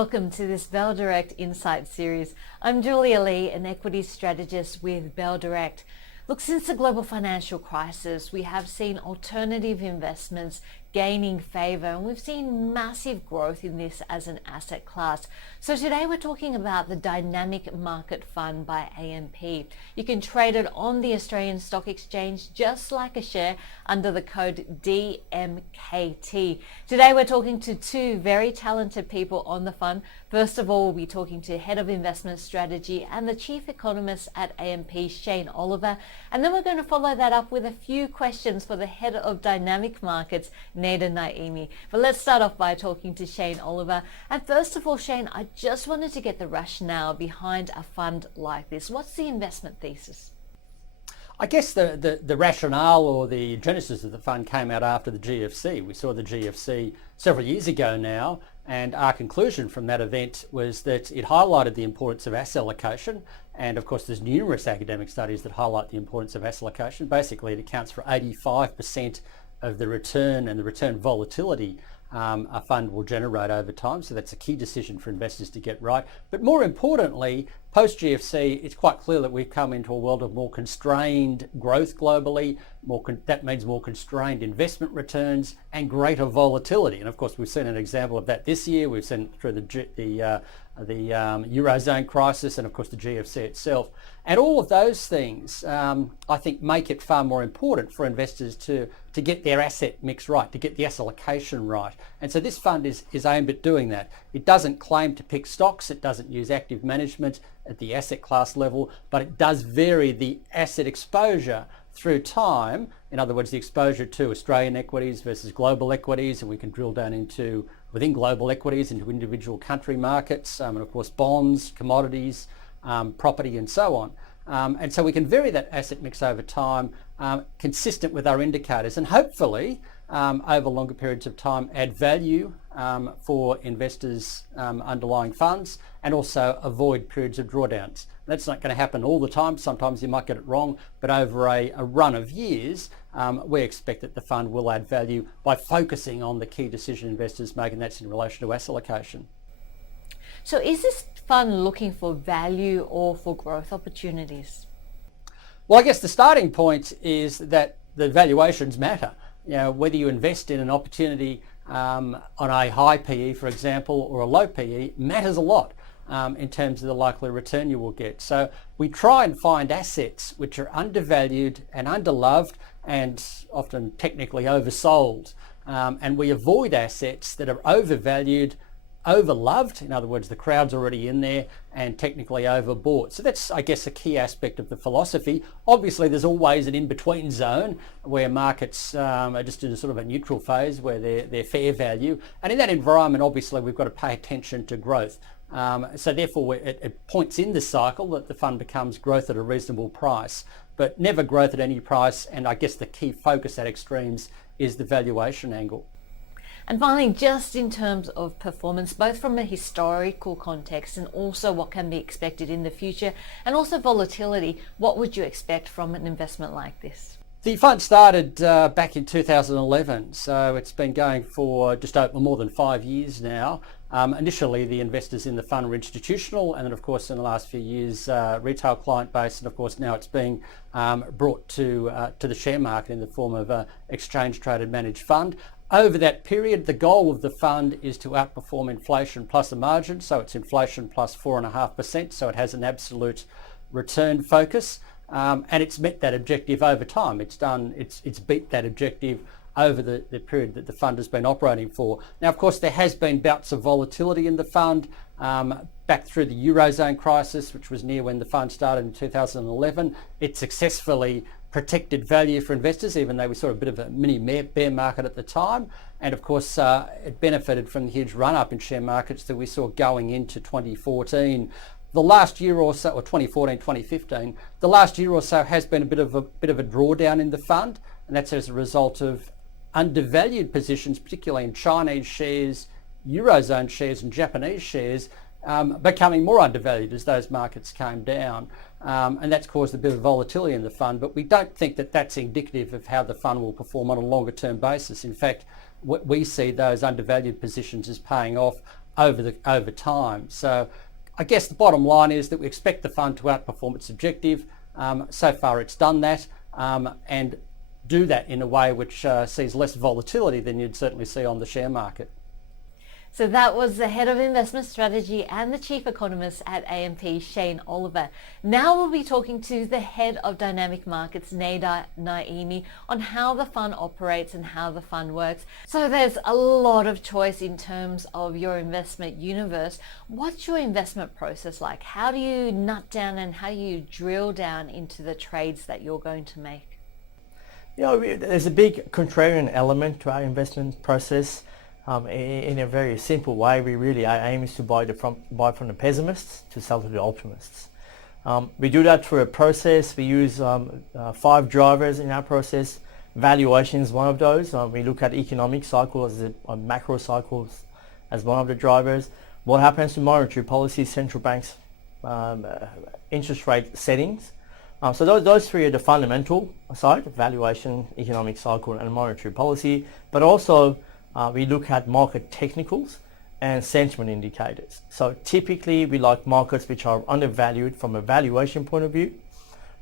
Welcome to this Bell Direct Insight series. I'm Julia Lee, an equities strategist with Bell Direct. Look, since the global financial crisis, we have seen alternative investments gaining favor, and we've seen massive growth in this as an asset class. So today we're talking about the Dynamic Market Fund by AMP. You can trade it on the Australian Stock Exchange just like a share under the code DMKT. Today we're talking to two very talented people on the fund. First of all, we'll be talking to Head of Investment Strategy and the Chief Economist at AMP, Shane Oliver. And then we're going to follow that up with a few questions for the Head of Dynamic Markets, Neda Naimi. But let's start off by talking to Shane Oliver. And first of all, Shane, I just wanted to get the rationale behind a fund like this. What's the investment thesis? I guess the rationale or the genesis of the fund came out after the GFC. We saw the GFC several years ago now, and our conclusion from that event was that it highlighted the importance of asset allocation. And of course, there's numerous academic studies that highlight the importance of asset allocation. Basically, it accounts for 85% of the return and the return volatility a fund will generate over time. So that's a key decision for investors to get right. But more importantly, post-GFC, it's quite clear that we've come into a world of more constrained growth globally. That means more constrained investment returns and greater volatility. And of course, we've seen an example of that this year. We've seen it through the Eurozone crisis and of course the GFC itself. And all of those things, I think, make it far more important for investors to get their asset mix right, to get the asset allocation right. And so this fund is aimed at doing that. It doesn't claim to pick stocks, it doesn't use active management at the asset class level, but it does vary the asset exposure through time. In other words, the exposure to Australian equities versus global equities, and we can drill down into within global equities into individual country markets, and of course bonds, commodities, property and so on. And so we can vary that asset mix over time, consistent with our indicators, and hopefully over longer periods of time add value for investors' underlying funds, and also avoid periods of drawdowns. That's not going to happen all the time. Sometimes you might get it wrong, but over a run of years, we expect that the fund will add value by focusing on the key decision investors make, and that's in relation to asset allocation. So is this fund looking for value or for growth opportunities? Well, I guess the starting point is that the valuations matter. You know, whether you invest in an opportunity on a high PE, for example, or a low PE matters a lot in terms of the likely return you will get. So we try and find assets which are undervalued and underloved and often technically oversold. And we avoid assets that are overvalued, overloved, in other words, the crowd's already in there, and technically overbought. So that's, I guess, a key aspect of the philosophy. Obviously, there's always an in-between zone where markets are just in a sort of a neutral phase where they're fair value. And in that environment, obviously, we've got to pay attention to growth. So therefore, it points in the cycle that the fund becomes growth at a reasonable price, but never growth at any price. And I guess the key focus at extremes is the valuation angle. And finally, just in terms of performance, both from a historical context and also what can be expected in the future, and also volatility, what would you expect from an investment like this? The fund started back in 2011, so it's been going for just over more than 5 years now. Initially, the investors in the fund were institutional, and then of course in the last few years retail client base, and of course now it's being brought to the share market in the form of an exchange traded managed fund. Over that period, the goal of the fund is to outperform inflation plus a margin, so it's inflation plus 4.5%, so it has an absolute return focus, and it's met that objective over time. It's beat that objective over the period that the fund has been operating for. Now, of course, there has been bouts of volatility in the fund back through the Eurozone crisis, which was near when the fund started in 2011. It successfully protected value for investors, even though we saw a bit of a mini bear market at the time. And of course, it benefited from the huge run-up in share markets that we saw going into 2014. The last year or so, or 2014, 2015, the last year or so has been a bit of a drawdown in the fund, and that's as a result of undervalued positions, particularly in Chinese shares, Eurozone shares and Japanese shares, becoming more undervalued as those markets came down. And that's caused a bit of volatility in the fund, but we don't think that that's indicative of how the fund will perform on a longer term basis. In fact, we see those undervalued positions as paying off over time. So I guess the bottom line is that we expect the fund to outperform its objective. So far it's done that, and do that in a way which sees less volatility than you'd certainly see on the share market. So that was the Head of Investment Strategy and the Chief Economist at AMP, Shane Oliver. Now we'll be talking to the Head of Dynamic Markets, Nader Naimi, on how the fund operates and how the fund works. So there's a lot of choice in terms of your investment universe. What's your investment process like? How do you nut down and how do you drill down into the trades that you're going to make? You know, there's a big contrarian element to our investment process. In a very simple way, our aim is to buy from the pessimists to sell to the optimists. We do that through a process. We use 5 drivers in our process. Valuation is one of those. We look at economic cycles, macro cycles as one of the drivers. What happens to monetary policy, central banks, interest rate settings. So those 3 are the fundamental side: valuation, economic cycle, and monetary policy. But also we look at market technicals and sentiment indicators. So typically we like markets which are undervalued from a valuation point of view.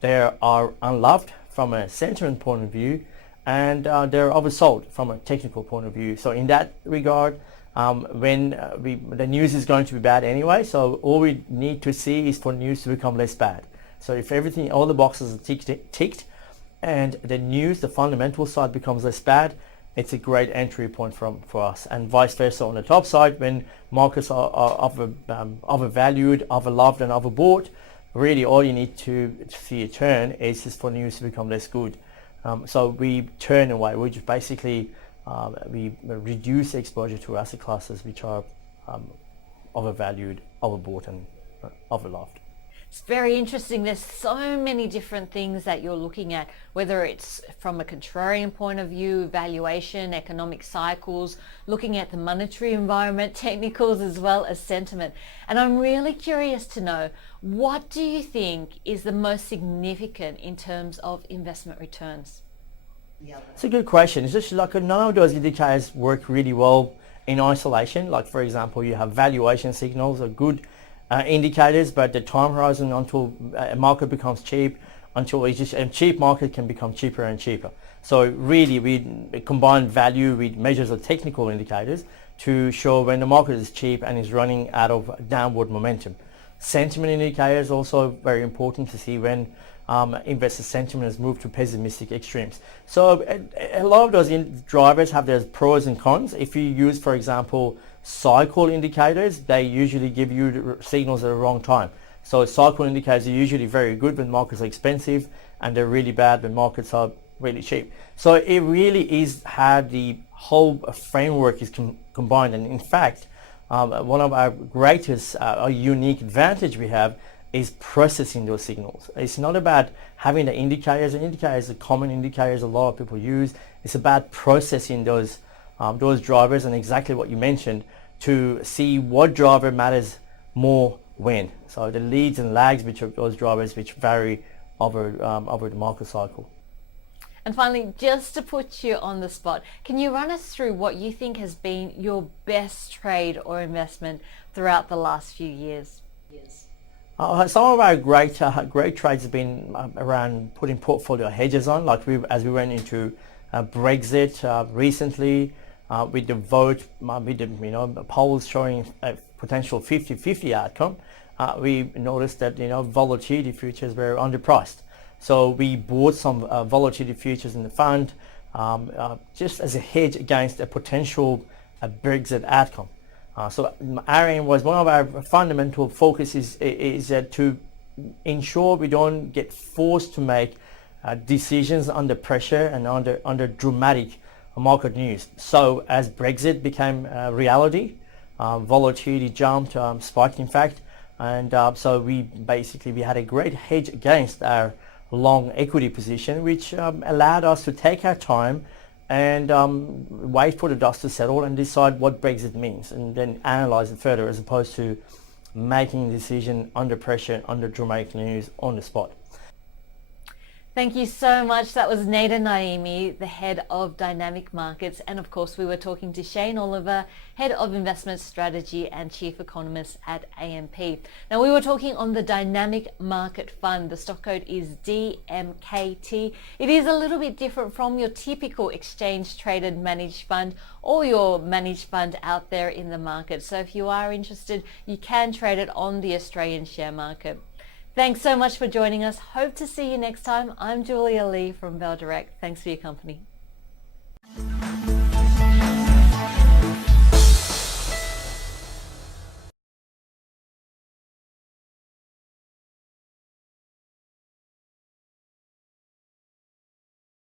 They are unloved from a sentiment point of view, and they're oversold from a technical point of view. So in that regard, when the news is going to be bad anyway, so all we need to see is for news to become less bad. So if all the boxes are ticked and the news, the fundamental side becomes less bad, it's a great entry point for us, and vice versa on the top side. When markets are overvalued, overloved and overbought, really all you need to see a turn is just for news to become less good. So we turn away. We just basically we reduce exposure to asset classes which are overvalued, overbought and overloved. It's very interesting. There's so many different things that you're looking at, whether it's from a contrarian point of view, valuation, economic cycles, looking at the monetary environment, technicals, as well as sentiment. And I'm really curious to know, what do you think is the most significant in terms of investment returns? It's a good question. It's just like none of those indicators work really well in isolation. Like, for example, you have valuation signals are good indicators, but the time horizon until a market becomes cheap, until a cheap market can become cheaper and cheaper. So really we combine value with measures of technical indicators to show when the market is cheap and is running out of downward momentum. Sentiment indicators also very important to see when investor sentiment has moved to pessimistic extremes. So a lot of those drivers have their pros and cons. If you use, for example, cycle indicators, they usually give you signals at the wrong time. So cycle indicators are usually very good when markets are expensive, and they're really bad when markets are really cheap. So it really is how the whole framework is combined. And in fact, one of our greatest unique advantage we have is processing those signals. It's not about having the indicators. The indicators are common indicators a lot of people use. It's about processing those drivers, and exactly what you mentioned, to see what driver matters more when. So the leads and lags which are those drivers which vary over the market cycle. And finally, just to put you on the spot, can you run us through what you think has been your best trade or investment throughout the last few years? Some of our great trades have been around putting portfolio hedges on, like as we went into Brexit recently, with the vote, with the polls showing a potential 50-50 outcome. We noticed that volatility futures were underpriced, so we bought some volatility futures in the fund just as a hedge against a potential Brexit outcome. So our aim was, one of our fundamental focuses is to ensure we don't get forced to make decisions under pressure and under dramatic market news. So as Brexit became a reality, volatility jumped, spiked in fact, and so we had a great hedge against our long equity position, which allowed us to take our time and wait for the dust to settle and decide what Brexit means, and then analyse it further, as opposed to making a decision under pressure, under dramatic news, on the spot. Thank you so much. That was Nada Naimi, the head of Dynamic Markets. And of course, we were talking to Shane Oliver, head of investment strategy and chief economist at AMP. Now, we were talking on the Dynamic Market Fund. The stock code is DMKT. It is a little bit different from your typical exchange traded managed fund or your managed fund out there in the market. So if you are interested, you can trade it on the Australian share market. Thanks so much for joining us. Hope to see you next time. I'm Julia Lee from Bell Direct. Thanks for your company.